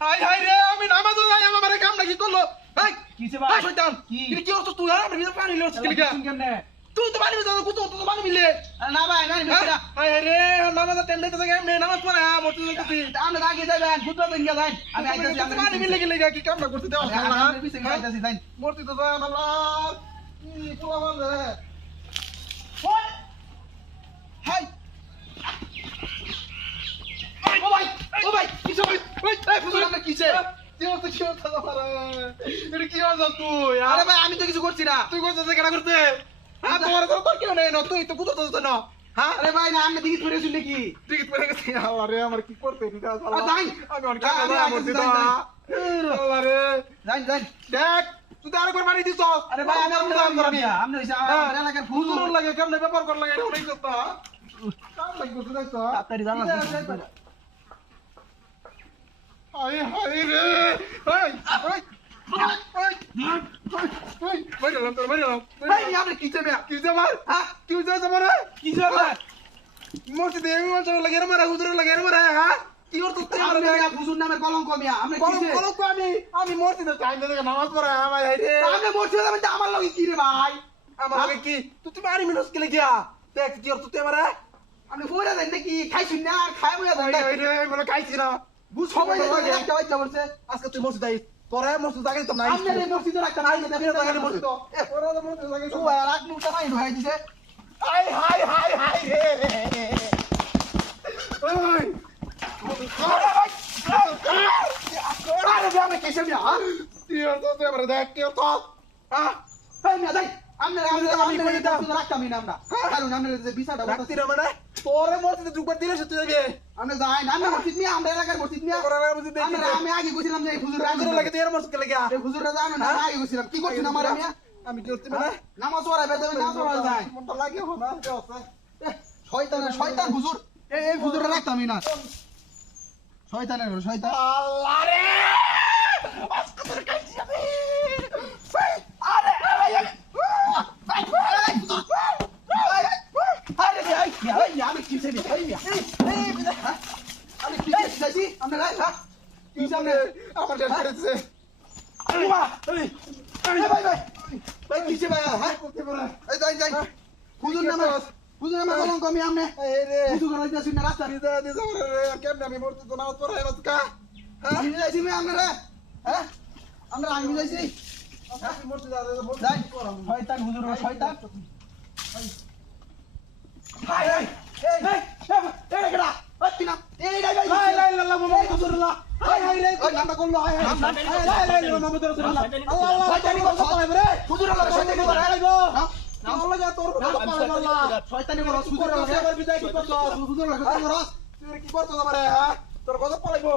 high high রে আমি নামাজও যাই আমার কাম নাকি করলো ভাই কিছে ভাই শয়তান কি হচ্ছে তুই আর আমি পানি লড়ছিস কি কেমনে তুই তো পানি মিলে কুতো তো পানি মিলে না ভাই না না হাই হাই রে নামাজ টাইম দিতে যাই এমনি নামাজ পড়া মরতে যাইতেছি আমরা আগে যাবেন গুতো দিন যাই আমি আইতাছি আমি পানি মিলে গেলে কি কাম না করতে দেও আমি পিছে আইতাছি যাই মরতে তো যায় আল্লাহ কি পোলা বলে ওই হাই ও ভাই কিছে ভাই ওই এই ফুজুর আমরা কিছে কি হচ্ছে কি হচ্ছে আমারে এটা কি হচ্ছে তুই আরে ভাই আমি তো কিছু করছি না তুই করছিস কেন করতে হ্যাঁ তোমার তো কেউ নেই না তুই তো কুতো তো না হ্যাঁ আরে ভাই না আমি দিকে ধরে শুনলে কি টিকিট পড়ে গেছে আল্লাহ রে আমার কি করতে দিতে যাই আমি অনেক কাজ করতে দাও আল্লাহ রে যাই যাই দেখ তুই তো আরেকবার বাড়ি দিছ আরে ভাই আমি আপনার কাম করবি আমি হইছে আমার এলাকার হুজুর ফুজুর লাগে কেমনে ব্যাপার কর লাগে এটা অনেক কথা কাম লাগবে তো দেখছ তাড়াতাড়ি জানা হায় হায় রে হায় হায় বাইরে তোর বাইরে ভাই আপনি কি চাবে কি যাবার হ্যাঁ কি যাবে আমার কি চাবে মসজিদে এই মঞ্চে লাগে রে মারা হুজুর লাগে রে মারা হ্যাঁ কি করতে তুই আপনি ফুজুর নামে কলঙ্ক মিয়া আপনি কিছে কলঙ্ক আমি মসজিদে টাইম দিয়ে নামাজ পড়া আমার হায় রে আপনি মরছে যাবেন আমার লগে কি রে ভাই আমার লগে কি তুই বাড়ি মিনস গেলে গিয়া দেখ কি করতে তুই আমারে আপনি ফুরা দেন নাকি খাইছুন না খাই বইয়া দেন হায় রে বলে খাইছি না বুঝ সময় লাগে একটা বাচ্চা বলছে আজকে তুই মসজিদ আইস তোরা মসজিদ আগে তো নাই আপনি এই মসজিদে রাখতে নাই না তুই আগে মসজিদ এ তোরা তো মসজিদ আগে তো রাখ মুটা নাই ঢাই দিছে হায় হায় হায় হায় রে ওই আরে আমি কিছে মিয়া তুই তো আমারে দেখ কি তো হ্যাঁ এই মিয়া যাই আপনি রাখতামই না আমরা কারণ আমরা যে বিছাটা রাখতি রে মানে তোরে মসজিদে ঢুকবার দিলে সে তুই যাবে আমরা যাই না আমরা মসজিদ মিয়া আমরা এলাকার মসজিদ মিয়া তোরা মসজিদ দেখি আমি আগে গেছিলাম যে হুজুর হুজুর লাগে তুই এর মসজিদ লাগে এই হুজুররা জানো না আগে গেছিলাম কি করছিস আমার মিয়া আমি কি করতে মানে নামাজ পড়াবে দেবে নামাজ পড়া যায় মনটা লাগে হো না কে আছে শয়তান হুজুর এই হুজুররা রাখতামই না শয়তান আল্লাহ রে আজকে তোর কাছে যাবে আরে আমি কিছে নি আমি কিছে যাচ্ছি আমরা রাই হ্যাঁ কি সামনে আমার ডেট করেছে ভাই কিছে ভাই হ্যাঁ করতে পারে এই যাই হুজুর নামে কলঙ্ক আমি আমনে এই রে হুজুর রাইতাছি না রাস্তা দিদা দিদা রে কেমনে আমি মরতে তো নামাজ পড়াই বাস কা আমি যাইছি মে আমরা হ্যাঁ আমরা আমি যাইছি আমি মরতে যা যাই শয়তান হুজুর শয়তান হাই হাই এই গড়া আত্তি না এই লাই ভাই লা লা লা মুহাম্মদ রাসূলুল্লাহ হাই হাই রে ওই নামটা করলো হাই হাই লা লা লা মুহাম্মদ রাসূলুল্লাহ আল্লাহ শয়তানি কথা বলে রে হুজুর আল্লাহ শয়তানি কথা আইবো আল্লাহ যা তোর কথা পারে আল্লাহ শয়তানি কথা হুজুর আল্লাহ আমার বিদায় কি করছ হুজুর আল্লাহ কথা তুই কি করছ আমারে হ্যাঁ তোর কথা পালাইবো